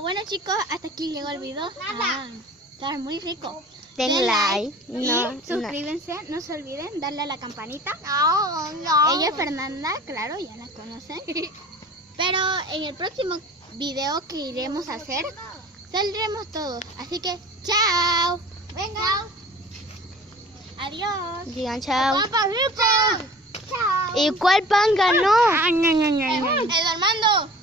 Bueno chicos, hasta aquí llegó el video. Está muy rico. Den like. Y suscríbanse, no se olviden, darle a la campanita. Ella es Fernanda, claro, ya la conocen. Pero en el próximo video que iremos a hacer, saldremos todos. Así que, chao. Venga. Adiós. Digan chao. Chao. ¿Y cuál pan ganó? El Armando.